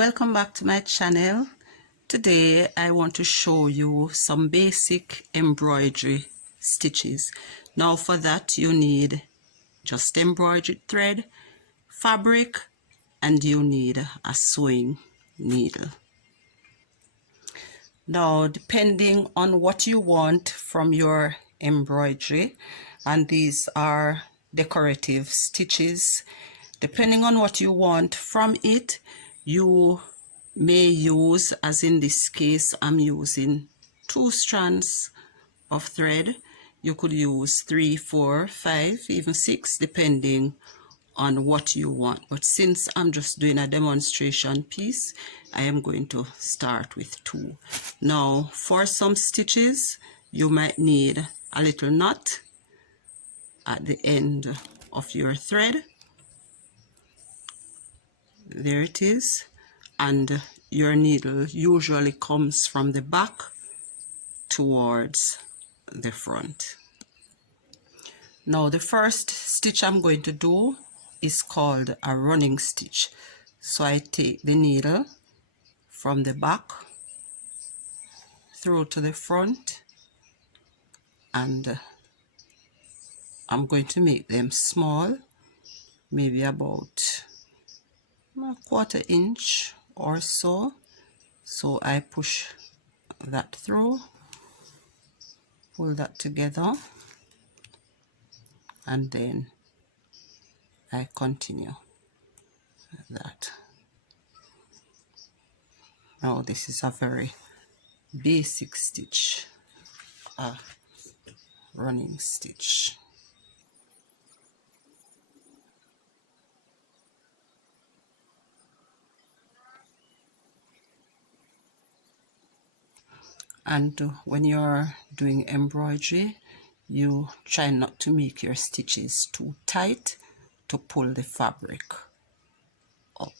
welcome back to my channel. Today I want to show you some basic embroidery stitches. Now for that you need just embroidery thread, fabric, and you need a sewing needle. Now depending on what you want from your embroidery, and these are decorative stitches, depending on what you want from it, you may use, as in this case I'm using 2 strands of thread. You could use 3, 4, 5, even 6 depending on what you want, but since I'm just doing a demonstration piece, I am going to start with 2. Now for some stitches you might need a little knot at the end of your thread. There it is, and your needle usually comes from the back towards the front. Now the first stitch I'm going to do is called a running stitch. So I take the needle from the back through to the front, and I'm going to make them small, maybe about a 1/4 inch or so. So I push that through, pull that together, and then I continue that. Now this is a very basic stitch, a running stitch. And when you're doing embroidery, you try not to make your stitches too tight to pull the fabric up.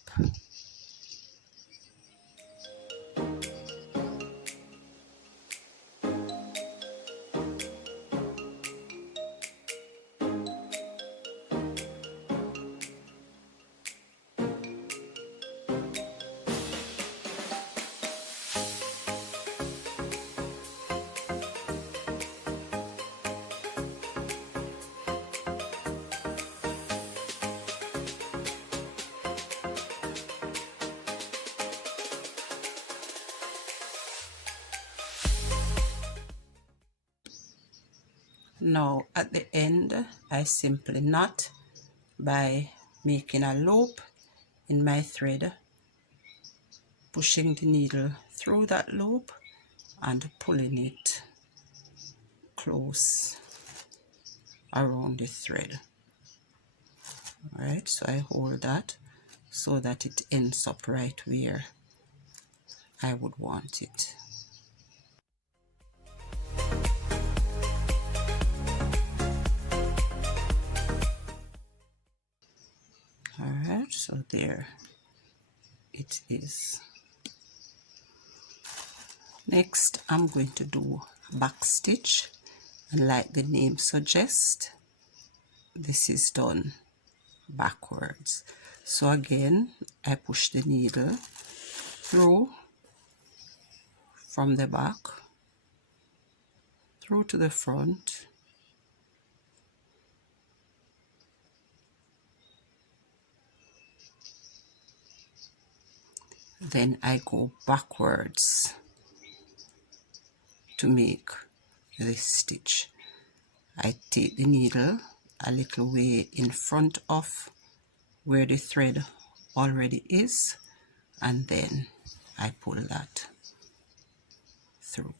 Now at the end I simply knot by making a loop in my thread, pushing the needle through that loop and pulling it close around the thread. Alright, so I hold that so that it ends up right where I would want it. Alright, so there it is. Next I'm going to do back stitch, and like the name suggests, this is done backwards. So again I push the needle through from the back through to the front, then I go backwards to make this stitch. I take the needle a little way in front of where the thread already is, and then I pull that through.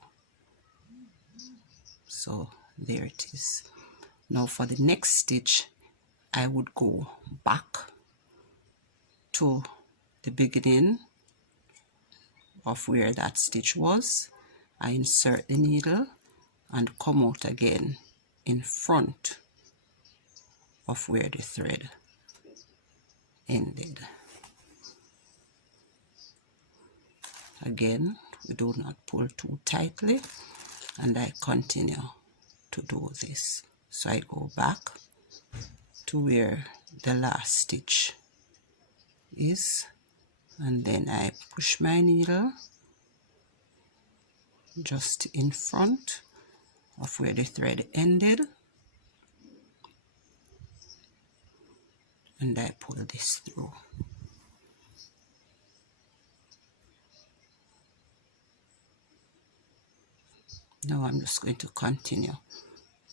So there it is. Now for the next stitch I would go back to the beginning of where that stitch was. I insert the needle and come out again in front of where the thread ended. Again, we do not pull too tightly, and I continue to do this. So I go back to where the last stitch is, and then I push my needle just in front of where the thread ended, and I pull this through. Now I'm just going to continue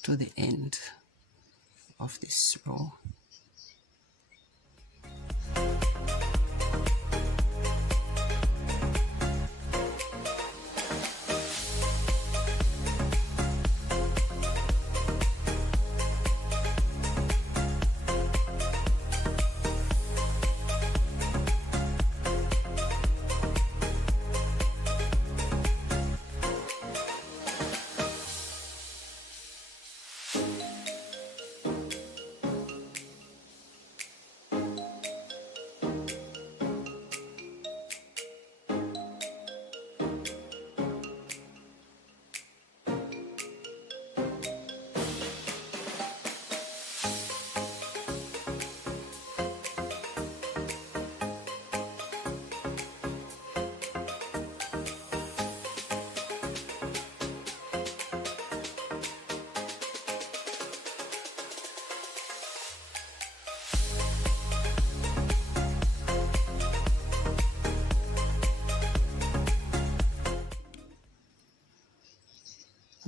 to the end of this row.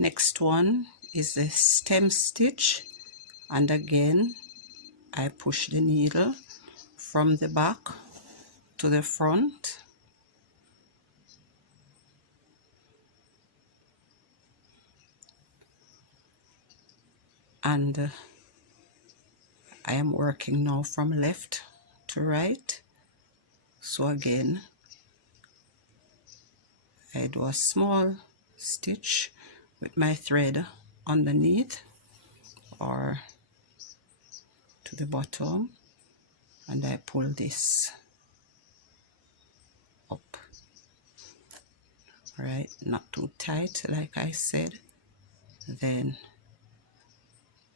Next one is the stem stitch, and again I push the needle from the back to the front, and I am working now from left to right. So again I do a small stitch with my thread underneath or to the bottom, and I pull this up, right, not too tight like I said. Then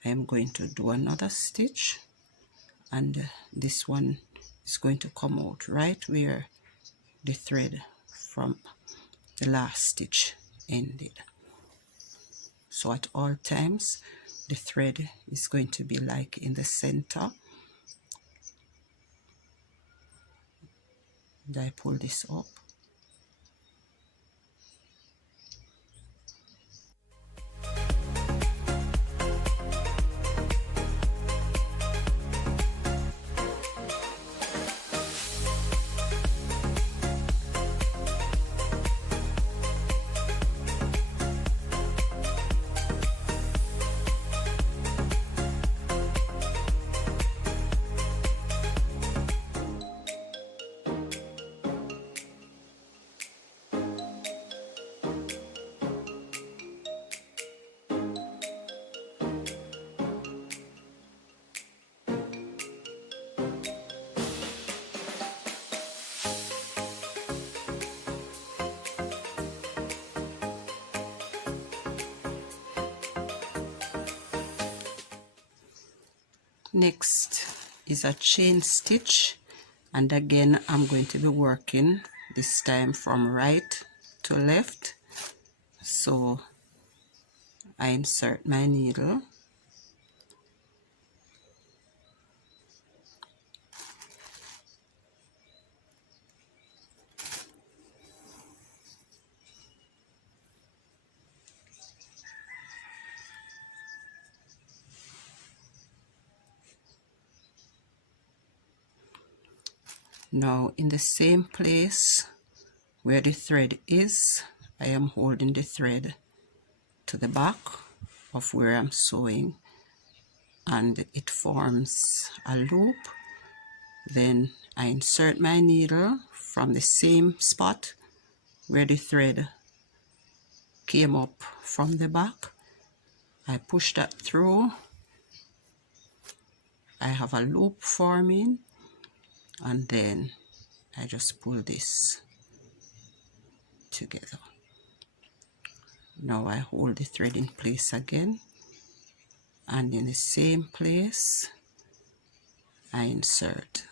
I'm going to do another stitch, and this one is going to come out right where the thread from the last stitch ended. So at all times the thread is going to be like in the center, and I pull this up. Next is a chain stitch, and again I'm going to be working this time from right to left. So I insert my needle, now in the same place where the thread is, I am holding the thread to the back of where I'm sewing, and it forms a loop. Then I insert my needle from the same spot where the thread came up from the back. I push that through. I have a loop forming, and then I just pull this together. Now I hold the thread in place again, and in the same place I insert.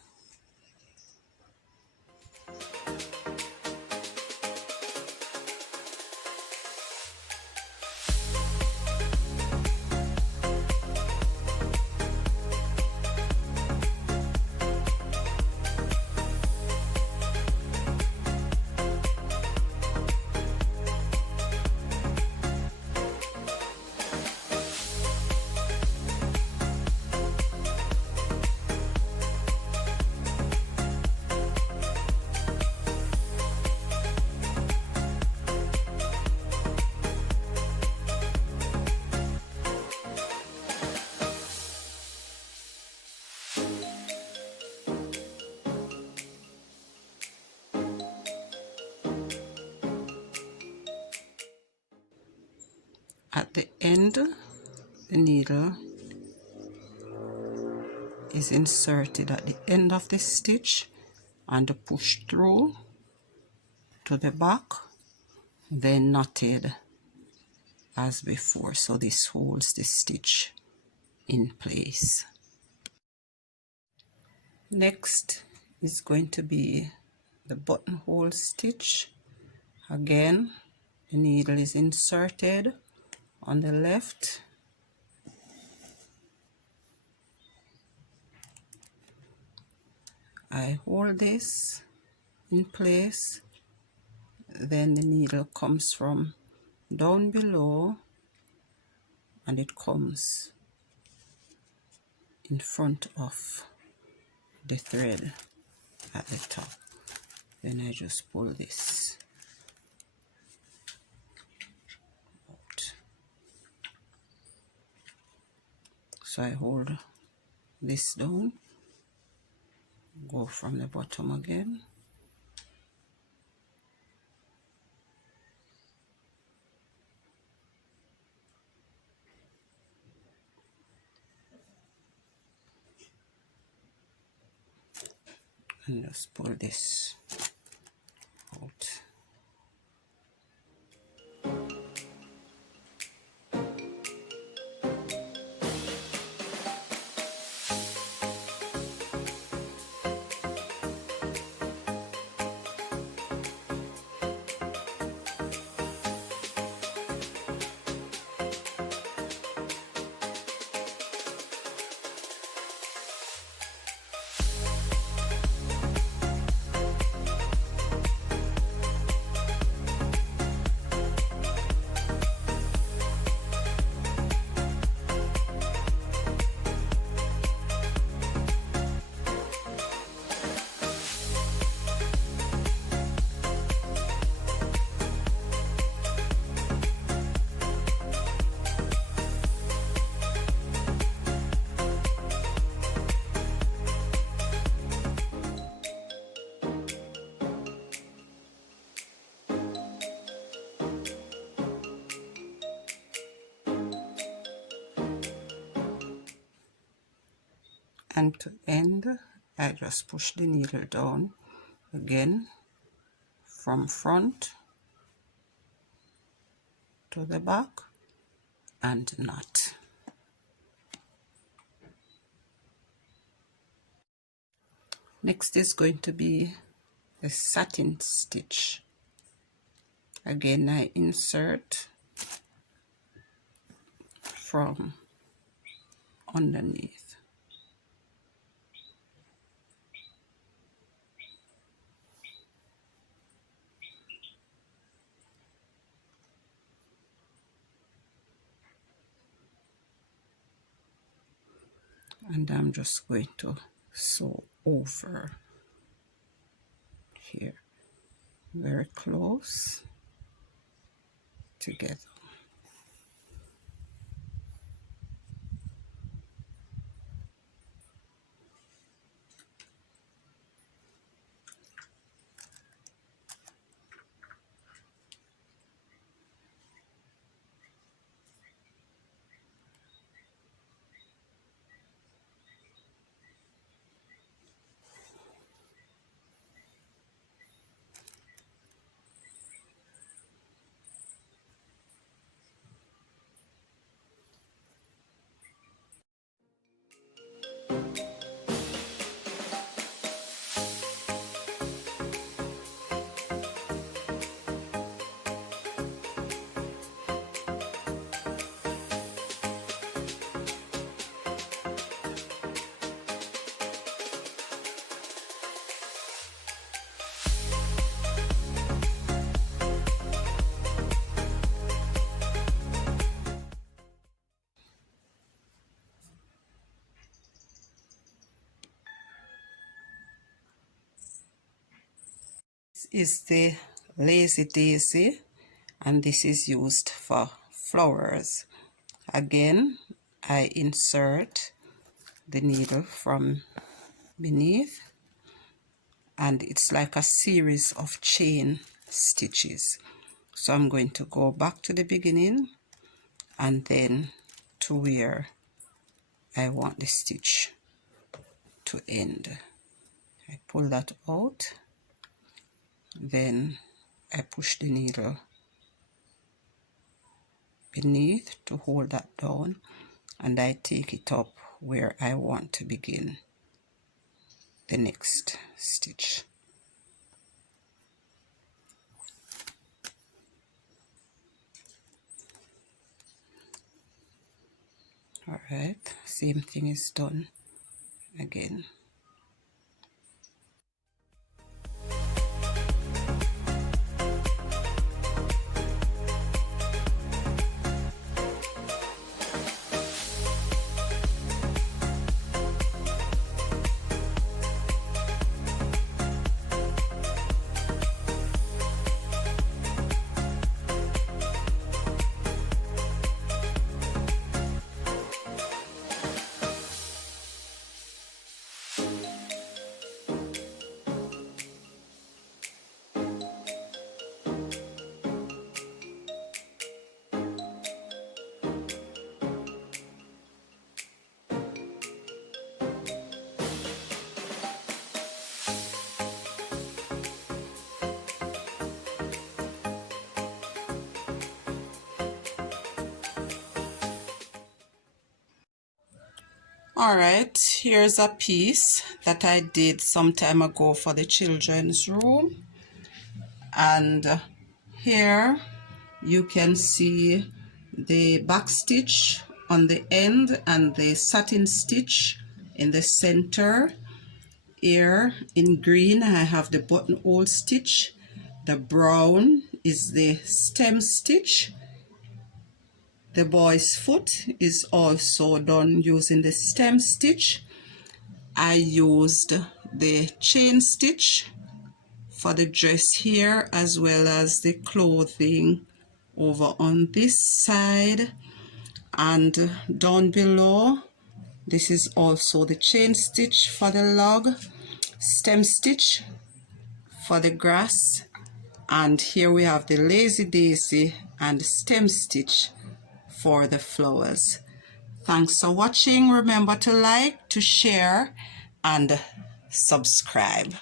At the end, the needle is inserted at the end of the stitch and pushed through to the back, then knotted as before, so this holds the stitch in place. Next is going to be the buttonhole stitch. Again, the needle is inserted on the left, I hold this in place, then the needle comes from down below and it comes in front of the thread at the top. Then I just pull this out. So I hold this down, go from the bottom again, and just pull this out. And to end, I just push the needle down again from front to the back and knot. Next is going to be the satin stitch. Again, I insert from underneath. And I'm just going to sew over here, very close together. Is the lazy daisy, and this is used for flowers. Again, I insert the needle from beneath, and it's like a series of chain stitches. So I'm going to go back to the beginning and then to where I want the stitch to end. I pull that out, then I push the needle beneath to hold that down, and I take it up where I want to begin the next stitch. Alright, same thing is done again. Alright, here's a piece that I did some time ago for the children's room, and here you can see the back stitch on the end and the satin stitch in the center. Here in green I have the buttonhole stitch, the brown is the stem stitch. The boy's foot is also done using the stem stitch. I used the chain stitch for the dress here, as well as the clothing over on this side, and down below this is also the chain stitch for the log, stem stitch for the grass, and here we have the lazy daisy and stem stitch for the flowers. Thanks for watching. Remember to like, to share, and subscribe.